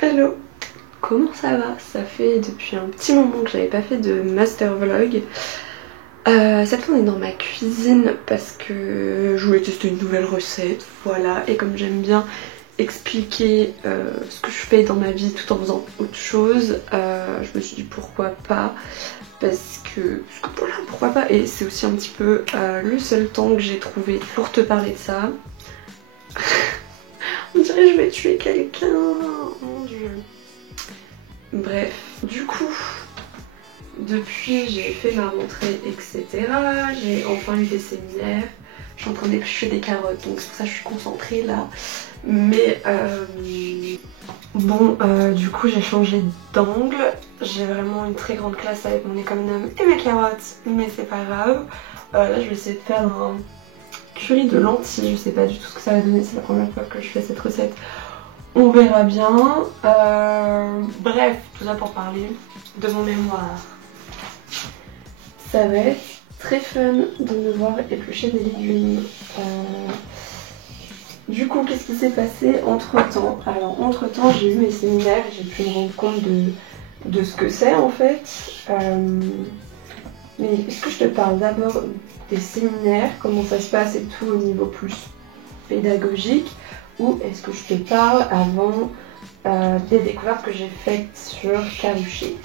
Hello, comment ça va? Ça fait depuis un petit moment que j'avais pas fait de master vlog. Cette fois on est dans ma cuisine parce que je voulais tester une nouvelle recette, voilà. Et comme j'aime bien expliquer ce que je fais dans ma vie tout en faisant autre chose, je me suis dit pourquoi pas. Parce que voilà, pourquoi pas. Et c'est aussi un petit peu le seul temps que j'ai trouvé pour te parler de ça. On dirait que je vais tuer quelqu'un, mon dieu. Bref, du coup, depuis j'ai fait ma rentrée, etc. J'ai enfin eu des séminaires. Je suis en train d'éplucher des carottes, donc c'est pour ça que je suis concentrée là. Mais du coup j'ai changé d'angle. J'ai vraiment une très grande classe avec mon économe et mes carottes, mais c'est pas grave. Là je vais essayer de faire un curry de lentilles. Je sais pas du tout ce que ça va donner, c'est la première fois que je fais cette recette. On verra bien. Bref, tout ça pour parler de mon mémoire. Ça va être très fun de me voir éplucher des légumes. Du coup, qu'est-ce qui s'est passé entre temps? Alors, entre temps, j'ai eu mes séminaires et j'ai pu me rendre compte de ce que c'est en fait. Mais est-ce que je te parle d'abord des séminaires, comment ça se passe et tout au niveau plus pédagogique, ou est-ce que je te parle avant des découvertes que j'ai faites sur Karruecher?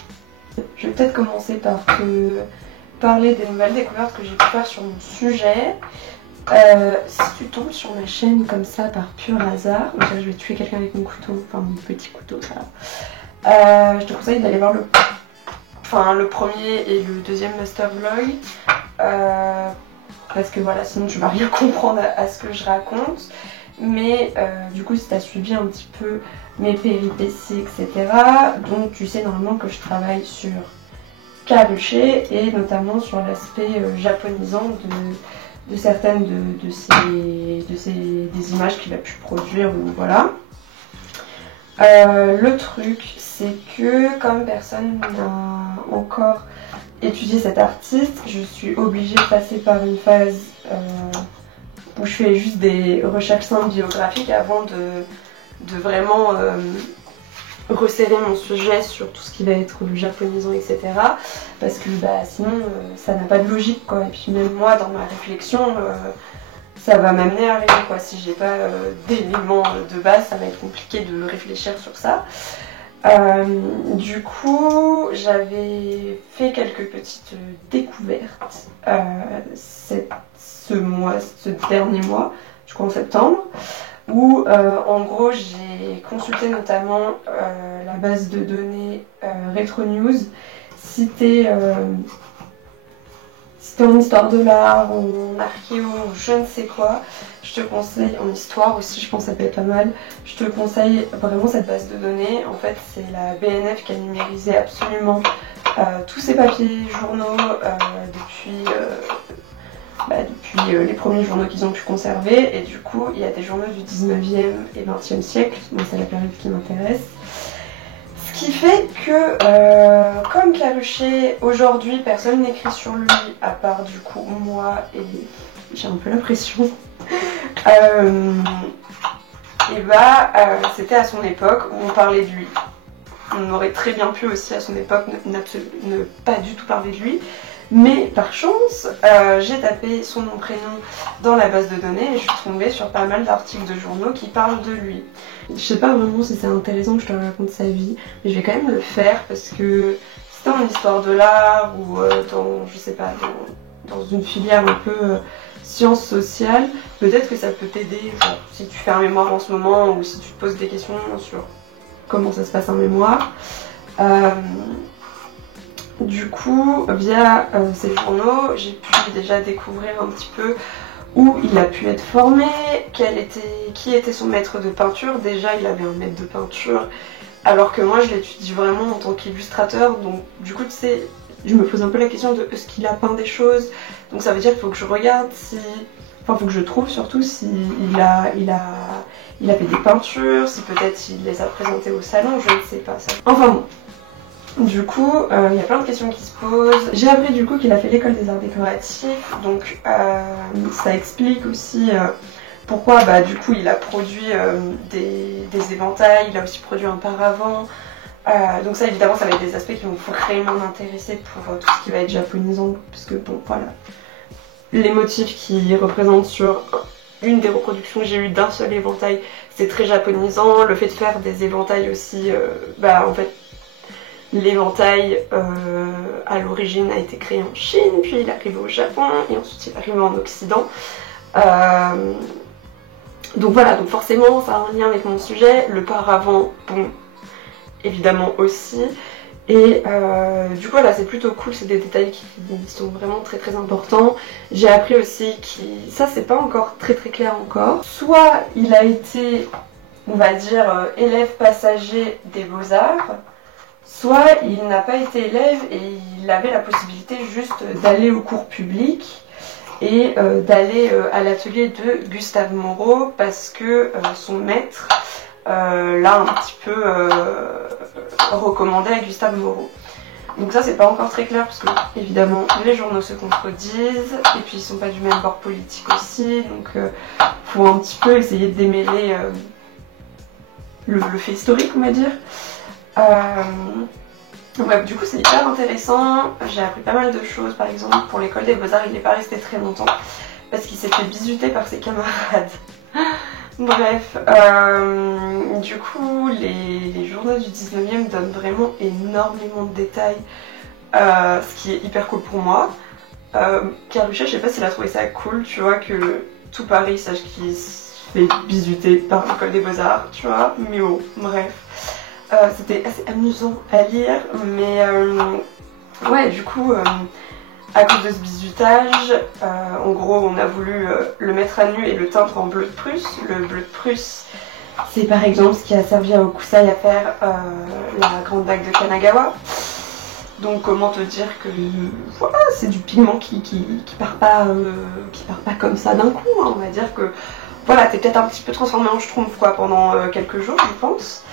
Je vais peut-être commencer par te parler des nouvelles découvertes que j'ai pu faire sur mon sujet. Si tu tombes sur ma chaîne comme ça par pur hasard, je vais tuer quelqu'un avec mon couteau, enfin mon petit couteau ça. Je te conseille d'aller voir le premier et le deuxième master vlog. Parce que voilà, sinon tu vas rien comprendre à ce que je raconte. Mais du coup, si tu as suivi un petit peu mes péripéties, etc., donc tu sais normalement que je travaille sur Karruecher et notamment sur l'aspect japonisant de certaines des images qu'il a pu produire, ou voilà. Le truc, c'est que comme personne n'a encore étudié cet artiste, je suis obligée de passer par une phase où je fais juste des recherches simples biographiques avant de vraiment resserrer mon sujet sur tout ce qui va être japonisant, etc. Parce que sinon ça n'a pas de logique quoi. Et puis même moi dans ma réflexion ça va m'amener à rien quoi. Si j'ai pas d'éléments de base, ça va être compliqué de réfléchir sur ça. Du coup, j'avais fait quelques petites découvertes ce dernier mois, du coup en septembre, où en gros j'ai consulté notamment la base de données RetroNews, cité en histoire de l'art, en archéo, ou je ne sais quoi. Je te conseille, en histoire aussi, je pense que ça peut être pas mal. Je te conseille vraiment cette base de données. En fait, c'est la BNF qui a numérisé absolument tous ces papiers journaux depuis les premiers journaux qu'ils ont pu conserver. Et du coup, il y a des journaux du 19e et 20e siècle. Moi, c'est la période qui m'intéresse. Ce qui fait que, comme Karruecher, aujourd'hui, personne n'écrit sur lui, à part du coup moi, et j'ai un peu la pression. C'était à son époque où on parlait de lui. On aurait très bien pu aussi à son époque ne pas du tout parler de lui. Mais par chance, j'ai tapé son nom prénom dans la base de données et je suis tombée sur pas mal d'articles de journaux qui parlent de lui. Je sais pas vraiment si c'est intéressant que je te raconte sa vie, mais je vais quand même le faire parce que si t'es en histoire de l'art ou dans une filière un peu sciences sociales, peut-être que ça peut t'aider, si tu fais un mémoire en ce moment ou si tu te poses des questions sur comment ça se passe un mémoire. Du coup, via ces journaux, j'ai pu déjà découvrir un petit peu où il a pu être formé, qui était son maître de peinture. Déjà, il avait un maître de peinture, alors que moi, je l'étudie vraiment en tant qu'illustrateur. Donc, du coup, tu sais, je me pose un peu la question de est-ce qu'il a peint des choses. Donc, ça veut dire qu'il faut que je regarde faut que je trouve surtout si il a fait des peintures, si peut-être il les a présentées au salon, je ne sais pas ça. Enfin bon. Du coup, il y a plein de questions qui se posent. J'ai appris du coup qu'il a fait l'école des arts décoratifs, donc ça explique aussi Pourquoi? Bah du coup il a produit des éventails, il a aussi produit un paravent. Donc ça évidemment ça va être des aspects qui vont vraiment m'intéresser pour tout ce qui va être japonisant, parce que bon voilà. Les motifs qui représentent sur une des reproductions que j'ai eues d'un seul éventail, c'est très japonisant. Le fait de faire des éventails aussi, bah en fait l'éventail à l'origine a été créé en Chine, puis il est arrivé au Japon et ensuite il est arrivé en Occident. Donc voilà, donc forcément ça a un lien avec mon sujet. Le paravent, bon, évidemment aussi. Et du coup là c'est plutôt cool, c'est des détails qui sont vraiment très très importants. J'ai appris aussi ça c'est pas encore très très clair encore. Soit il a été, on va dire, élève passager des beaux-arts, soit il n'a pas été élève et il avait la possibilité juste d'aller au cours public et d'aller à l'atelier de Gustave Moreau parce que son maître l'a un petit peu recommandé à Gustave Moreau. Donc ça c'est pas encore très clair parce que évidemment les journaux se contredisent et puis ils sont pas du même bord politique aussi, donc faut un petit peu essayer de démêler le fait historique on va dire. Bref, du coup c'est hyper intéressant, j'ai appris pas mal de choses. Par exemple pour l'école des beaux-arts il n'est pas resté très longtemps parce qu'il s'est fait bisuter par ses camarades. Bref, du coup les journaux du 19e donnent vraiment énormément de détails, ce qui est hyper cool pour moi. Caruchet, je sais pas s'il a trouvé ça cool, tu vois, que tout Paris sache qu'il se fait bisuter par l'école des beaux-arts, tu vois, mais bon, bref. C'était assez amusant à lire, mais ouais, du coup, à cause de ce bisutage, en gros, on a voulu le mettre à nu et le teindre en bleu de Prusse. Le bleu de Prusse, c'est par exemple ce qui a servi à Hokusai à faire la grande dague de Kanagawa. Donc comment te dire que voilà, c'est du pigment qui part pas comme ça d'un coup, hein. On va dire que voilà, t'es peut-être un petit peu transformé en schtroumpf quoi pendant quelques jours, je pense.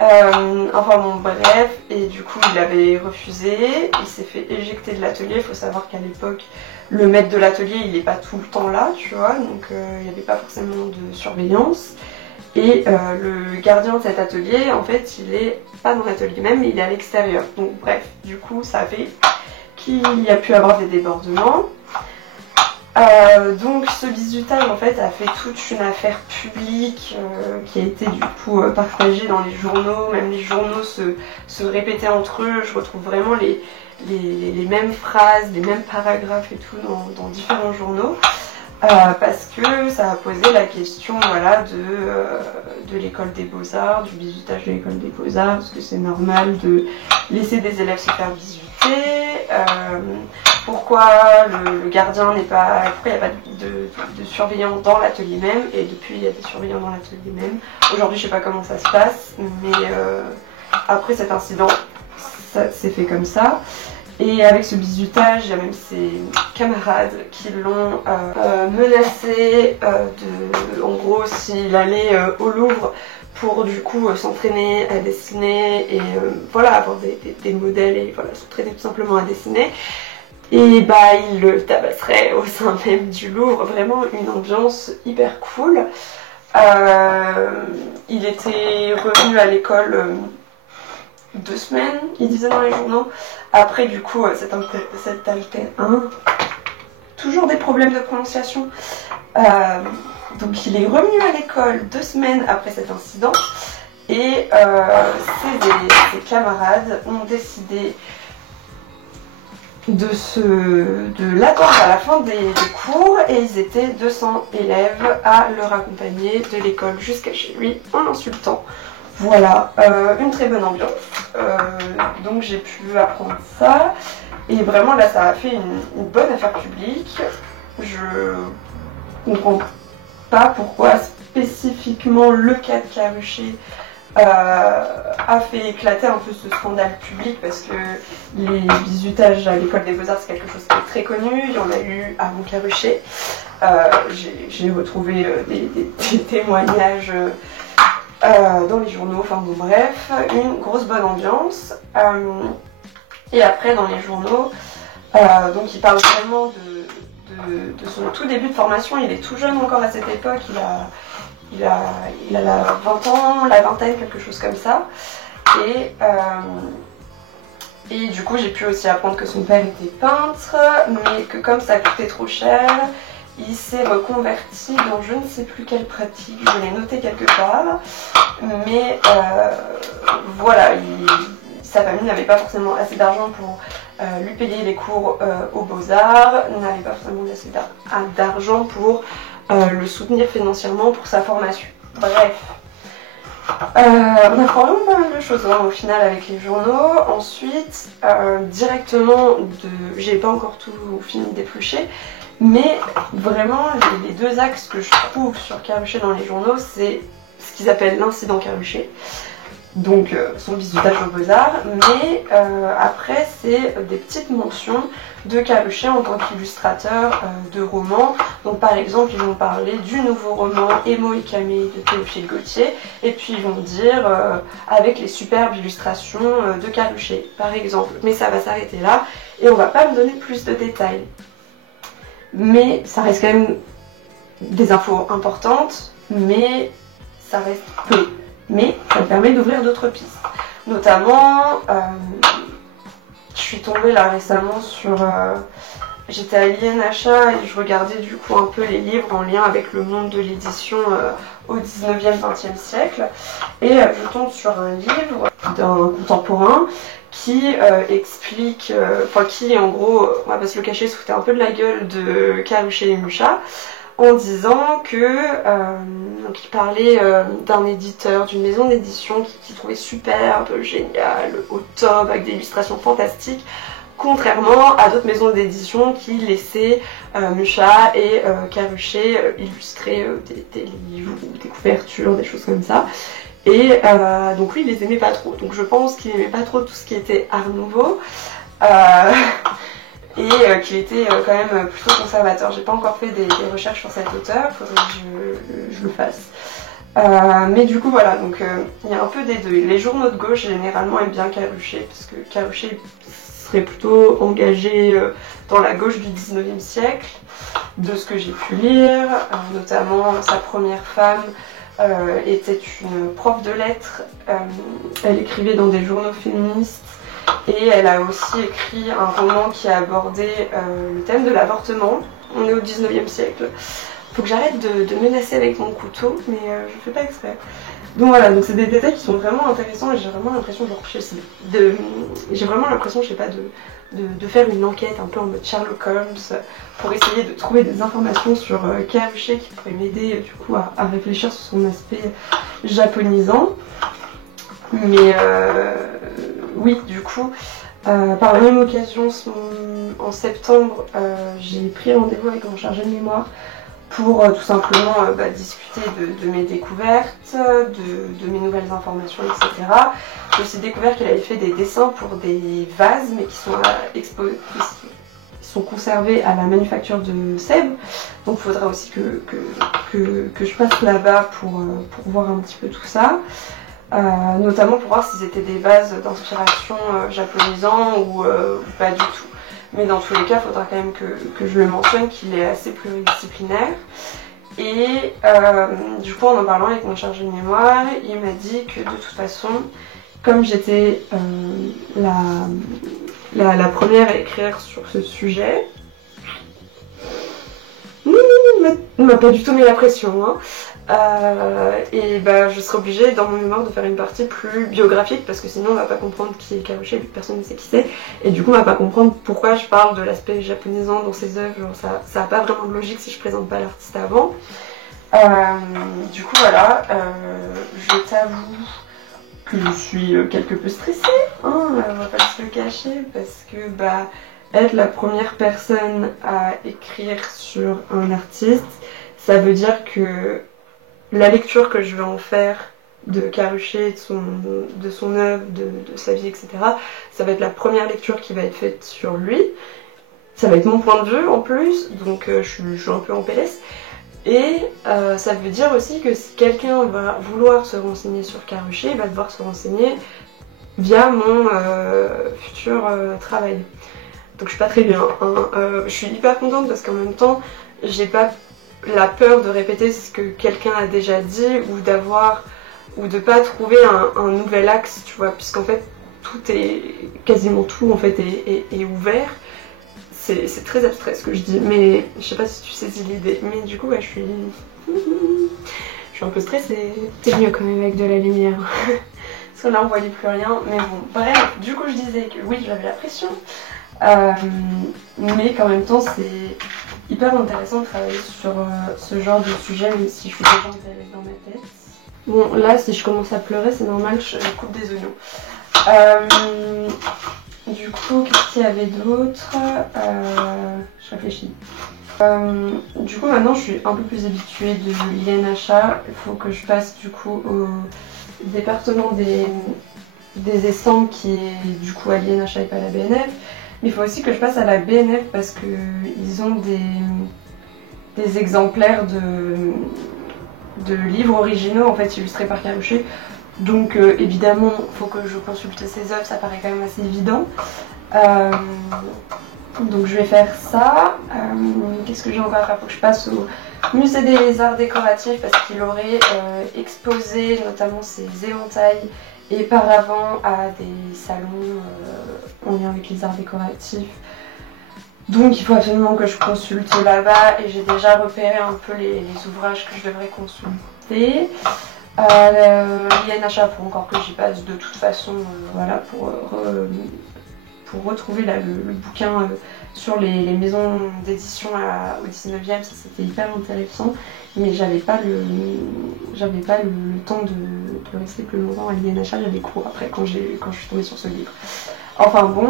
Enfin bon bref, et du coup il avait refusé, il s'est fait éjecter de l'atelier. Il faut savoir qu'à l'époque le maître de l'atelier il n'est pas tout le temps là, tu vois, donc il n'y avait pas forcément de surveillance. Et le gardien de cet atelier en fait il est pas dans l'atelier même mais il est à l'extérieur. Donc bref, du coup ça fait qu'il y a pu avoir des débordements. Donc ce bisutage en fait a fait toute une affaire publique qui a été du coup partagée dans les journaux. Même les journaux se répétaient entre eux. Je retrouve vraiment les mêmes phrases, les mêmes paragraphes et tout dans différents journaux. Parce que ça a posé la question voilà, de l'école des beaux-arts, du bisutage de l'école des beaux-arts, parce que c'est normal de laisser des élèves se faire bisuter. Pourquoi le gardien n'est pas. Pourquoi il n'y a pas de surveillant dans l'atelier même, et depuis il y a des surveillants dans l'atelier même. Aujourd'hui je sais pas comment ça se passe, mais après cet incident, ça s'est fait comme ça. Et avec ce bisutage, il y a même ses camarades qui l'ont menacé en gros, s'il allait au Louvre pour du coup s'entraîner à dessiner et voilà, avoir des modèles et voilà, s'entraîner tout simplement à dessiner. Et bah il le tabasserait au sein même du Louvre, vraiment une ambiance hyper cool. Il était revenu à l'école 2 semaines, il disait dans les journaux. Après du coup toujours des problèmes de prononciation. Donc il est revenu à l'école 2 semaines après cet incident et ses camarades ont décidé de l'attendre à la fin des cours, et ils étaient 200 élèves à le raccompagner de l'école jusqu'à chez lui en l'insultant. Voilà, une très bonne ambiance. Donc j'ai pu apprendre ça, et vraiment là ça a fait une bonne affaire publique. Je comprends pas pourquoi spécifiquement le cas de Caruchet a fait éclater un peu ce scandale public, parce que les bisutages à l'école des beaux-arts c'est quelque chose qui est très connu, il y en a eu avant Caruchet. J'ai retrouvé des témoignages dans les journaux, enfin bon bref, une grosse bonne ambiance. Et après dans les journaux, donc ils parlent vraiment de de son tout début de formation. Il est tout jeune encore à cette époque, il a la 20 ans, la vingtaine, quelque chose comme ça. Et du coup, j'ai pu aussi apprendre que son père était peintre, mais que comme ça coûtait trop cher, il s'est reconverti dans je ne sais plus quelle pratique, je l'ai noté quelque part. Mais voilà, sa famille n'avait pas forcément assez d'argent pour lui payer les cours aux Beaux-Arts, n'avait pas forcément assez d'argent pour le soutenir financièrement pour sa formation. Bref. On a vraiment pas mal de choses au final avec les journaux. Ensuite, directement j'ai pas encore tout fini d'éplucher, mais vraiment les deux axes que je trouve sur Karruecher dans les journaux, c'est ce qu'ils appellent l'incident Karruecher, donc son bizutage aux Beaux-Arts, mais après c'est des petites mentions de Karruecher en tant qu'illustrateur de romans. Donc par exemple ils vont parler du nouveau roman Emo et Camé de Théophile Gautier, et puis ils vont dire avec les superbes illustrations de Karruecher par exemple, mais ça va s'arrêter là et on va pas me donner plus de détails. Mais ça reste quand même des infos importantes, mais ça reste peu. Mais ça me permet d'ouvrir d'autres pistes. Notamment, je suis tombée là récemment sur... J'étais à l'INHA et je regardais du coup un peu les livres en lien avec le monde de l'édition au 19e, 20e siècle. Et je tombe sur un livre d'un contemporain qui explique, qui en gros, on va pas se le cacher, se foutait un peu de la gueule de Karruecher et Mucha, en disant que, donc il parlait d'un éditeur, d'une maison d'édition qui trouvait superbe, génial, au top, avec des illustrations fantastiques, contrairement à d'autres maisons d'édition qui laissaient Mucha et Karruecher illustrer des livres, des couvertures, des choses comme ça. Et donc lui il les aimait pas trop, donc je pense qu'il aimait pas trop tout ce qui était art nouveau. Et qu'il était quand même plutôt conservateur. J'ai pas encore fait des recherches sur cet auteur, faudrait que je le fasse. Mais du coup voilà, donc il y a un peu des deux. Les journaux de gauche généralement aiment bien Karruecher, parce que Karruecher serait plutôt engagé dans la gauche du 19e siècle, de ce que j'ai pu lire, notamment sa première femme était une prof de lettres, elle écrivait dans des journaux féministes, et elle a aussi écrit un roman qui a abordé le thème de l'avortement. On est au 19e siècle. Faut que j'arrête de menacer avec mon couteau, mais je fais pas exprès. Donc voilà, donc c'est des détails qui sont vraiment intéressants et j'ai vraiment l'impression j'ai vraiment l'impression, je sais pas, de faire une enquête un peu en mode Sherlock Holmes pour essayer de trouver des informations sur Karruecher qui pourraient m'aider du coup à réfléchir sur son aspect japonisant. Mais oui, du coup, par la même occasion, en septembre, j'ai pris rendez-vous avec mon chargé de mémoire pour tout simplement discuter de mes découvertes, de mes nouvelles informations, etc. J'ai aussi découvert qu'elle avait fait des dessins pour des vases, mais qui sont conservés à la manufacture de Sèvres. Donc il faudra aussi que je passe là-bas pour voir un petit peu tout ça. Notamment pour voir si c'était des vases d'inspiration japonisant ou pas du tout. Mais dans tous les cas, il faudra quand même que je le mentionne, qu'il est assez pluridisciplinaire. Et du coup, en parlant avec mon chargé de mémoire, il m'a dit que de toute façon, comme j'étais la première à écrire sur ce sujet, il m'a pas du tout mis la pression, hein. Et je serai obligée dans mon mémoire de faire une partie plus biographique parce que sinon on va pas comprendre qui est Karruecher vu que personne ne sait qui c'est, et du coup on va pas comprendre pourquoi je parle de l'aspect japonisant dans ses œuvres. Ça a pas vraiment de logique si je présente pas l'artiste avant. Du coup voilà, je t'avoue que je suis quelque peu stressée, hein, on va pas se le cacher, parce que être la première personne à écrire sur un artiste, ça veut dire que la lecture que je vais en faire de Karruecher, de son œuvre, de sa vie, etc., ça va être la première lecture qui va être faite sur lui. Ça va être mon point de vue en plus, donc je suis un peu en PLS. Et ça veut dire aussi que si quelqu'un va vouloir se renseigner sur Karruecher, il va devoir se renseigner via mon futur travail. Donc je suis pas très bien, hein. Je suis hyper contente parce qu'en même temps j'ai pas la peur de répéter ce que quelqu'un a déjà dit ou de pas trouver un nouvel axe, tu vois, puisqu'en fait quasiment tout en fait est ouvert. C'est très abstrait ce que je dis, mais je sais pas si tu saisis l'idée. Mais du coup, ouais, je suis un peu stressée. C'est mieux quand même avec de la lumière. Parce que là, on voyait plus rien. Mais bon, bref, du coup, je disais que oui, j'avais la pression. Mais qu'en même temps, c'est hyper intéressant de travailler sur ce genre de sujet, même si je suis déjà intéressée dans ma tête. Bon, là, si je commence à pleurer, c'est normal, je coupe des oignons. Du coup, qu'est-ce qu'il y avait d'autre? Je réfléchis. Du coup, maintenant, je suis un peu plus habituée de l'INHA. Il faut que je passe du coup au département des essents qui est du coup à l'INHA et pas à la BNF. Mais il faut aussi que je passe à la BNF parce qu'ils ont des exemplaires de livres originaux en fait illustrés par Carochet. Donc évidemment, il faut que je consulte ses œuvres, ça paraît quand même assez évident. Donc je vais faire ça. Qu'est-ce que j'ai encore à faire? Faut que je passe au musée des arts décoratifs parce qu'il aurait exposé notamment ses éventails et paravents à des salons en lien avec les arts décoratifs. Donc il faut absolument que je consulte là-bas et j'ai déjà repéré un peu les ouvrages que je devrais consulter. L'INHA, faut encore que j'y passe de toute façon, voilà, pour retrouver là, le bouquin sur les maisons d'édition au 19e, ça c'était hyper intéressant, mais j'avais pas le temps de rester plus longtemps à l'INHA, j'avais cours après quand je suis tombée sur ce livre. Enfin bon,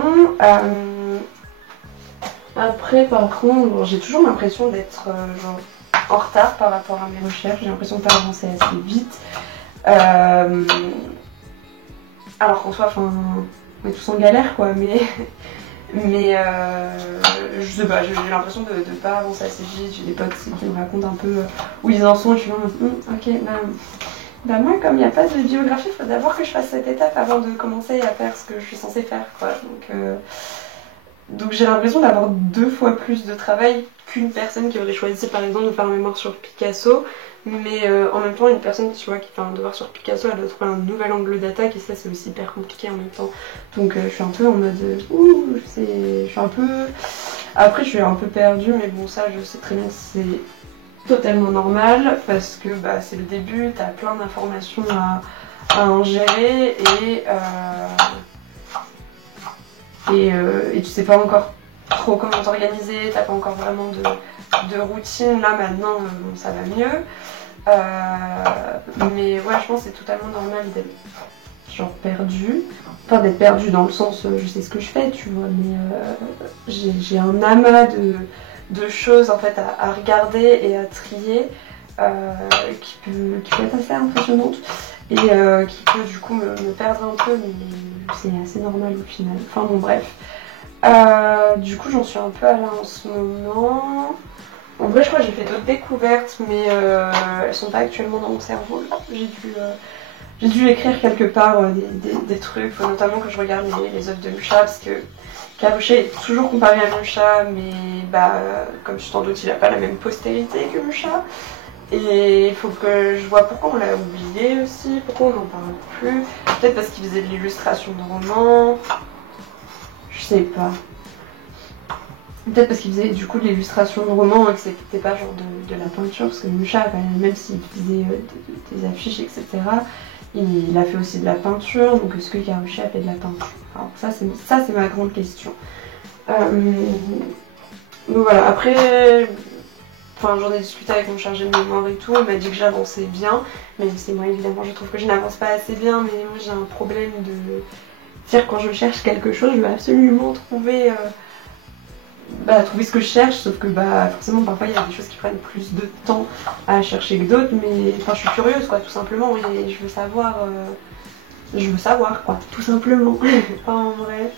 après par contre, bon, j'ai toujours l'impression d'être genre en retard par rapport à mes recherches, j'ai l'impression de pas avancer assez vite. Alors qu'en soi, on est tous en galère quoi, mais je sais pas, j'ai l'impression de pas avancer assez vite. J'ai des potes qui me racontent un peu où ils en sont, et je suis là, ok, bah moi comme il n'y a pas de biographie, il faut d'abord que je fasse cette étape avant de commencer à faire ce que je suis censée faire quoi. Donc j'ai l'impression d'avoir 2 fois plus de travail qu'une personne qui aurait choisi par exemple de faire un mémoire sur Picasso, mais en même temps une personne tu vois qui fait un devoir sur Picasso, elle doit trouver un nouvel angle d'attaque et ça c'est aussi hyper compliqué en même temps. Donc je suis un peu en mode je suis un peu... Après je suis un peu perdue, mais bon ça je sais très bien que c'est totalement normal parce que bah, c'est le début, t'as plein d'informations à ingérer et tu sais pas encore trop comment t'organiser, t'as pas encore vraiment de routine. Là maintenant ça va mieux, mais ouais je pense que c'est totalement normal d'être genre perdu, enfin d'être perdu dans le sens je sais ce que je fais tu vois, mais j'ai un amas de choses en fait à regarder et à trier qui peut être assez impressionnante et qui peut du coup me perdre un peu, mais c'est assez normal au final. Enfin bon bref. Du coup j'en suis un peu à là en ce moment. En vrai je crois que j'ai fait d'autres découvertes mais elles sont pas actuellement dans mon cerveau. J'ai dû écrire quelque part des trucs, faut notamment que je regarde les œuvres de Mucha parce que Carochet est toujours comparé à Mucha, mais bah comme tu t'en doutes il a pas la même postérité que Mucha. Et il faut que je vois pourquoi on l'a oublié aussi, pourquoi on n'en parle plus. Peut-être parce qu'il faisait de l'illustration de romans. Je sais pas. Peut-être parce qu'il faisait du coup de l'illustration de romans et que c'était pas genre de la peinture. Parce que Mucha, même s'il faisait des affiches, etc., il a fait aussi de la peinture. Donc est-ce que Carochet a fait de la peinture? Alors ça c'est ma grande question. Donc voilà, après... Enfin, j'en ai discuté avec mon chargé de mémoire et tout, il m'a dit que j'avançais bien, même si moi évidemment je trouve que je n'avance pas assez bien, mais moi j'ai un problème de dire quand je cherche quelque chose, je veux absolument trouver ce que je cherche, sauf que bah forcément parfois il y a des choses qui prennent plus de temps à chercher que d'autres, mais enfin je suis curieuse quoi tout simplement et je veux savoir quoi, tout simplement. Enfin bref.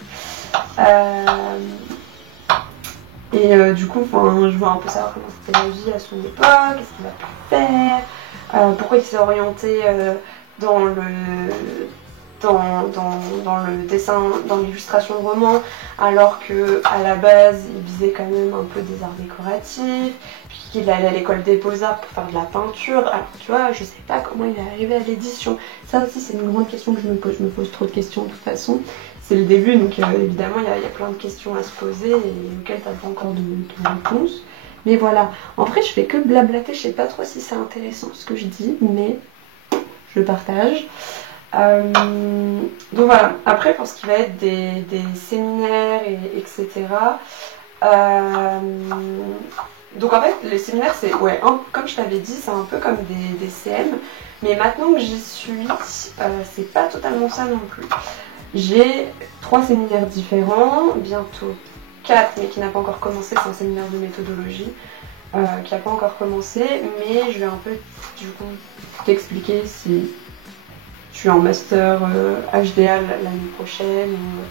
Et du coup, je veux un peu savoir comment c'était la vie à son époque, qu'est-ce qu'il a pu faire, pourquoi il s'est orienté dans dans le dessin, dans l'illustration de roman, alors que à la base il visait quand même un peu des arts décoratifs, puis qu'il allait à l'école des beaux-arts pour faire de la peinture. Alors tu vois, je sais pas comment il est arrivé à l'édition. Ça aussi c'est une grande question que je me pose trop de questions de toute façon. C'est le début, donc évidemment il y a plein de questions à se poser et auxquelles t'as pas encore de réponse. Mais voilà, en vrai je fais que blablater, je sais pas trop si c'est intéressant ce que je dis, mais je partage. Donc voilà, après pour ce qui va être des séminaires etc. Donc en fait les séminaires c'est, ouais, comme je t'avais dit, c'est un peu comme des CM, mais maintenant que j'y suis, c'est pas totalement ça non plus. J'ai 3 séminaires différents, bientôt 4, mais qui n'a pas encore commencé, c'est un séminaire de méthodologie qui n'a pas encore commencé, mais je vais un peu du coup t'expliquer si tu es en master HDA l'année prochaine, ou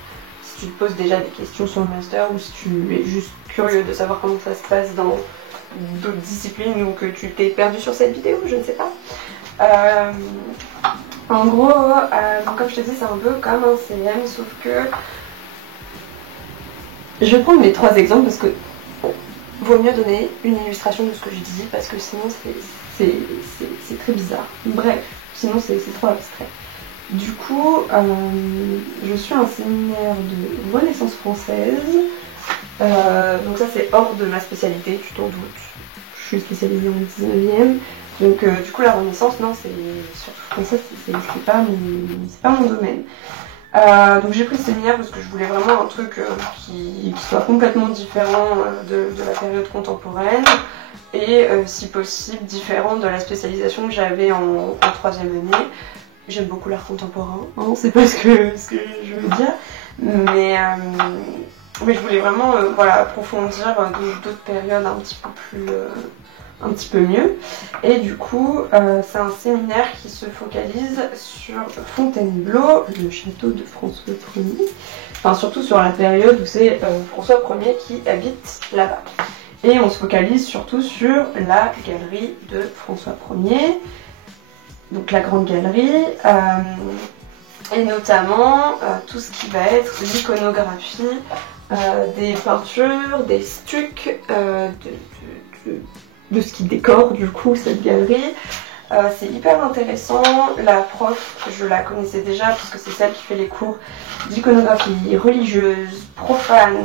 si tu te poses déjà des questions sur le master, ou si tu es juste curieux de savoir comment ça se passe dans d'autres disciplines, ou que tu t'es perdu sur cette vidéo, je ne sais pas. En gros, comme je te dis, c'est un peu comme un CM, sauf que je vais prendre mes 3 exemples parce que vaut mieux donner une illustration de ce que je dis, parce que sinon c'est très bizarre. Bref, sinon c'est trop abstrait. Du coup, je suis un séminaire de Renaissance française. Donc ça c'est hors de ma spécialité, tu t'en doutes. Je suis spécialisée en 19e. Donc du coup la Renaissance, non, c'est surtout française, c'est pas mon domaine. Donc j'ai pris ce séminaire parce que je voulais vraiment un truc qui soit complètement différent de la période contemporaine, et si possible différent de la spécialisation que j'avais en 3e année. J'aime beaucoup l'art contemporain, hein, c'est pas ce que je veux dire, mais je voulais vraiment voilà, approfondir d'autres périodes un petit peu mieux. Et du coup, c'est un séminaire qui se focalise sur Fontainebleau, le château de François Ier, enfin surtout sur la période où c'est François Ier qui habite là-bas. Et on se focalise surtout sur la galerie de François Ier, donc la grande galerie, et notamment tout ce qui va être l'iconographie, des peintures, des stucs, de ce qui décore du coup cette galerie. C'est hyper intéressant. La prof, je la connaissais déjà parce que c'est celle qui fait les cours d'iconographie religieuse, profane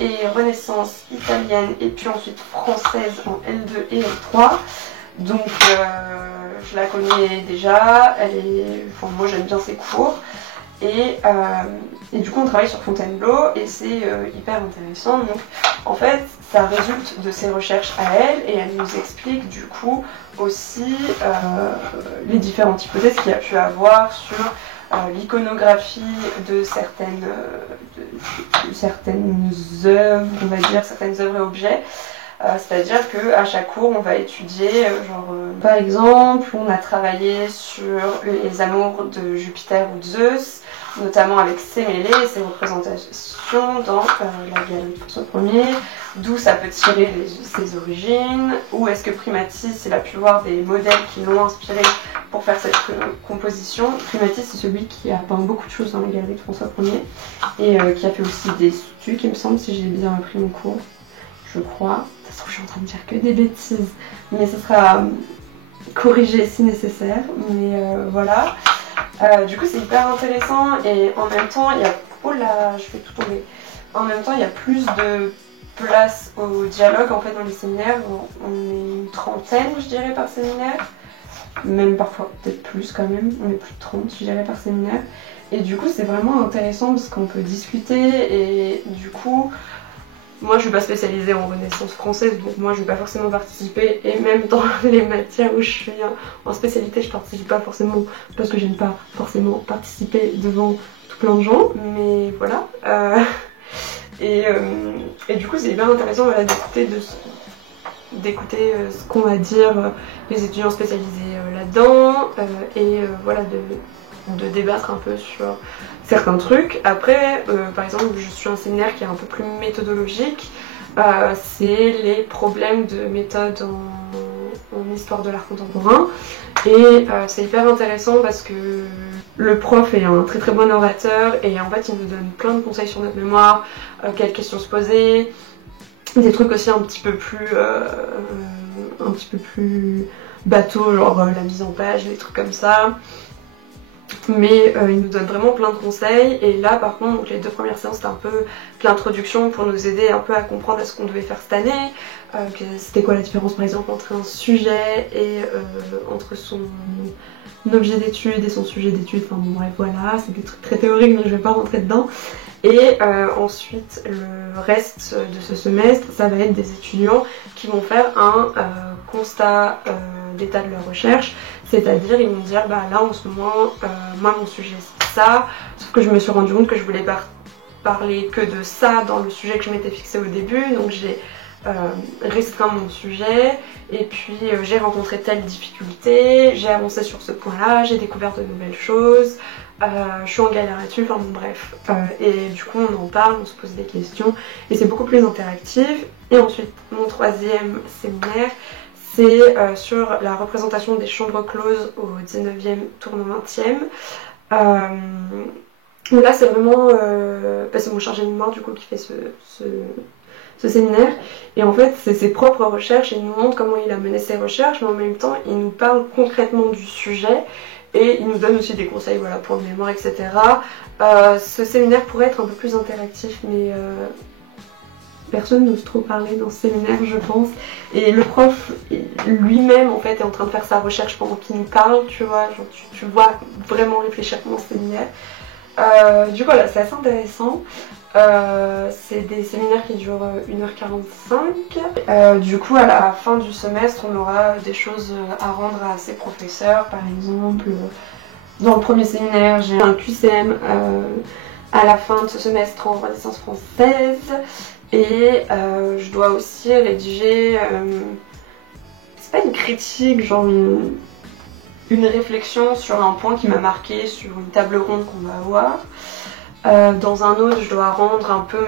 et renaissance italienne, et puis ensuite française en L2 et L3. Donc je la connais déjà, enfin, moi j'aime bien ses cours, et du coup on travaille sur Fontainebleau et c'est hyper intéressant. Donc en fait ça résulte de ses recherches à elle, et elle nous explique du coup aussi les différentes hypothèses qu'il y a pu avoir sur l'iconographie de certaines œuvres, on va dire, certaines œuvres et objets. C'est-à-dire qu'à chaque cours, on va étudier, par exemple, on a travaillé sur les amours de Jupiter ou de Zeus, notamment avec Sémélé et ses représentations dans la galerie de François Ier, d'où ça peut tirer ses origines, où est-ce que Primatis, il a pu voir des modèles qui l'ont inspiré pour faire cette composition. Primatis, c'est celui qui a peint beaucoup de choses dans la galerie de François Ier, et qui a fait aussi des stucs, il me semble, si j'ai bien appris mon cours, je crois. De toute façon, je suis en train de dire que des bêtises, mais ce sera corrigé si nécessaire, mais voilà. Du coup c'est hyper intéressant, et en même temps il y a... Oh là, je fais tout tomber. En même temps il y a plus de place au dialogue en fait dans les séminaires. On est une trentaine je dirais par séminaire, même parfois peut-être plus quand même, on est plus de 30 je dirais par séminaire, et du coup c'est vraiment intéressant parce qu'on peut discuter. Et du coup moi je suis pas spécialisée en Renaissance française, donc moi je vais pas forcément participer, et même dans les matières où je suis en spécialité, je participe pas forcément parce que j'aime pas forcément participer devant tout plein de gens, mais voilà. Et du coup c'est hyper intéressant, voilà, d'écouter ce qu'ont à dire les étudiants spécialisés là-dedans, et voilà, de débattre un peu sur certains trucs. Après, par exemple, je suis un séminaire qui est un peu plus méthodologique, c'est les problèmes de méthode en en histoire de l'art contemporain. Et c'est hyper intéressant parce que le prof est un très très bon orateur et en fait il nous donne plein de conseils sur notre mémoire, quelles questions se poser, des trucs aussi un petit peu plus bateau, genre la mise en page, des trucs comme ça. Mais il nous donne vraiment plein de conseils et là par contre donc, les 2 premières séances c'était un peu l'introduction pour nous aider un peu à comprendre ce qu'on devait faire cette année, c'était quoi la différence par exemple entre un sujet et entre son objet d'étude et son sujet d'étude, enfin bon bref voilà, c'est des trucs très théoriques donc je vais pas rentrer dedans. Et ensuite le reste de ce semestre ça va être des étudiants qui vont faire un constat d'état de leur recherche, c'est-à-dire ils vont dire bah là en ce moment moi mon sujet c'est ça, sauf que je me suis rendu compte que je voulais parler que de ça dans le sujet que je m'étais fixé au début, donc j'ai restreint mon sujet et puis j'ai rencontré telle difficulté, j'ai avancé sur ce point là, j'ai découvert de nouvelles choses, je suis en galère là-dessus, enfin bon bref, et du coup on en parle, on se pose des questions et c'est beaucoup plus interactif. Et ensuite mon 3e séminaire c'est sur la représentation des chambres closes au 19e tournant 20e. Où là c'est vraiment c'est mon chargé de mémoire du coup qui fait ce séminaire et en fait c'est ses propres recherches et il nous montre comment il a mené ses recherches mais en même temps il nous parle concrètement du sujet et il nous donne aussi des conseils voilà, pour le mémoire etc. Ce séminaire pourrait être un peu plus interactif mais personne n'ose trop parler dans ce séminaire je pense et le prof lui-même en fait est en train de faire sa recherche pendant qu'il nous parle tu vois, genre, tu vois vraiment réfléchir pendant ce séminaire. Du coup voilà c'est assez intéressant. C'est des séminaires qui durent 1h45. Du coup à la fin du semestre on aura des choses à rendre à ses professeurs. Par exemple dans le premier séminaire j'ai un QCM à la fin de ce semestre en Renaissance française et je dois aussi rédiger c'est pas une critique genre une réflexion sur un point qui m'a marqué sur une table ronde qu'on va avoir. Dans un autre, je dois rendre un peu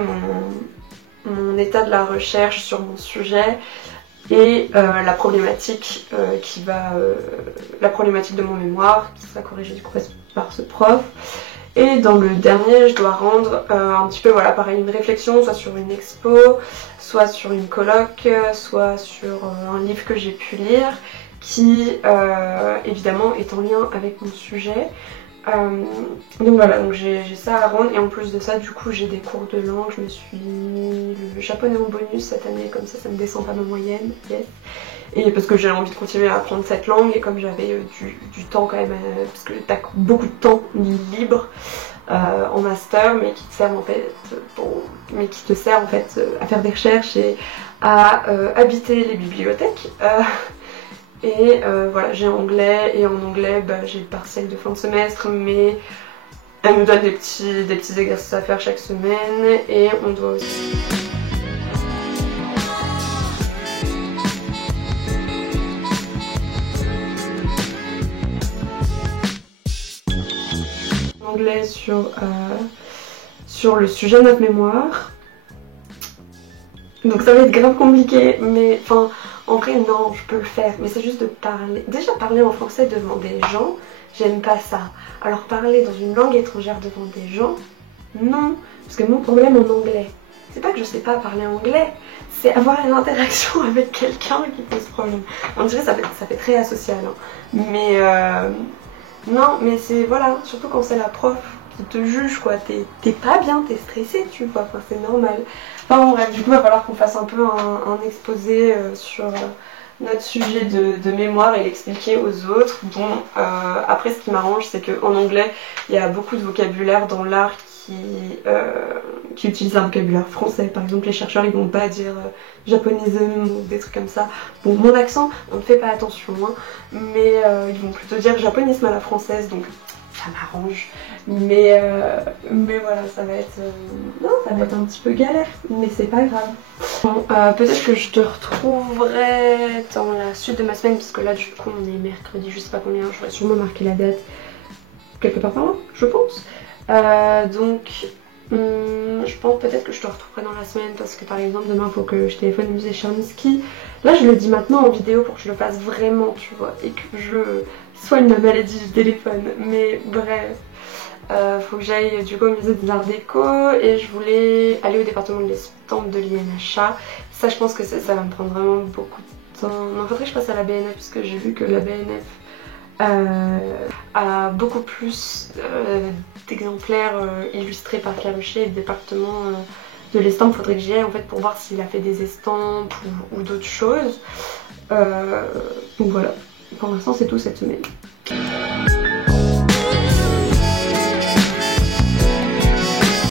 mon état de la recherche sur mon sujet et la problématique la problématique de mon mémoire qui sera corrigée du coup par ce prof. Et dans le dernier, je dois rendre un petit peu, voilà, pareil, une réflexion, soit sur une expo, soit sur une colloque, soit sur un livre que j'ai pu lire, qui évidemment est en lien avec mon sujet. Donc voilà, donc j'ai ça à rendre et en plus de ça du coup j'ai des cours de langue, je me suis mis le japonais en bonus cette année comme ça me descend pas ma moyenne, yes. Et parce que j'ai envie de continuer à apprendre cette langue et comme j'avais du temps quand même, parce que t'as beaucoup de temps libre en master mais qui te sert en fait à faire des recherches et à habiter les bibliothèques. Et voilà, j'ai anglais et en anglais j'ai le partiel de fin de semestre mais elle nous donne des petits exercices à faire chaque semaine et on doit aussi... anglais sur le sujet de notre mémoire. Donc ça va être grave compliqué mais enfin... En vrai non, je peux le faire, mais c'est juste de parler. Déjà parler en français devant des gens, j'aime pas ça. Alors parler dans une langue étrangère devant des gens, non. Parce que mon problème en anglais, c'est pas que je sais pas parler anglais, c'est avoir une interaction avec quelqu'un qui pose problème. On dirait ça fait très asocial, hein. Mais non, mais c'est voilà, surtout quand c'est la prof qui te juge quoi, t'es pas bien, t'es stressé tu vois, enfin, c'est normal. Enfin bon, bref, du coup il va falloir qu'on fasse un peu un exposé sur notre sujet de mémoire et l'expliquer aux autres. Bon, après ce qui m'arrange c'est qu'en anglais il y a beaucoup de vocabulaire dans l'art qui utilise un vocabulaire français. Par exemple les chercheurs ils vont pas dire japonisme ou des trucs comme ça. Bon mon accent on ne fait pas attention hein, mais ils vont plutôt dire japonisme à la française donc ça m'arrange. Mais voilà ça va être un petit peu galère mais c'est pas grave. Bon, peut-être que je te retrouverai dans la suite de ma semaine parce que là du coup on est mercredi, je sais pas combien, j'aurais sûrement marqué la date quelque part par là je pense. Donc je pense peut-être que je te retrouverai dans la semaine parce que par exemple demain il faut que je téléphone au musée Cherniski. Là je le dis maintenant en vidéo pour que je le fasse vraiment, tu vois, et que je soigne ma maladie du téléphone. Mais bref, faut que j'aille du coup au musée des Arts Déco et je voulais aller au département de l'estampes de l'INHA. Ça je pense que ça va me prendre vraiment beaucoup de temps. Non, faudrait que je passe à la BNF parce que j'ai vu que la BNF a beaucoup plus d'exemplaires illustrés par Claruchet et le département de l'estampe. Faudrait que j'y aille en fait pour voir s'il a fait des estampes ou d'autres choses. Donc voilà, pour l'instant c'est tout cette semaine.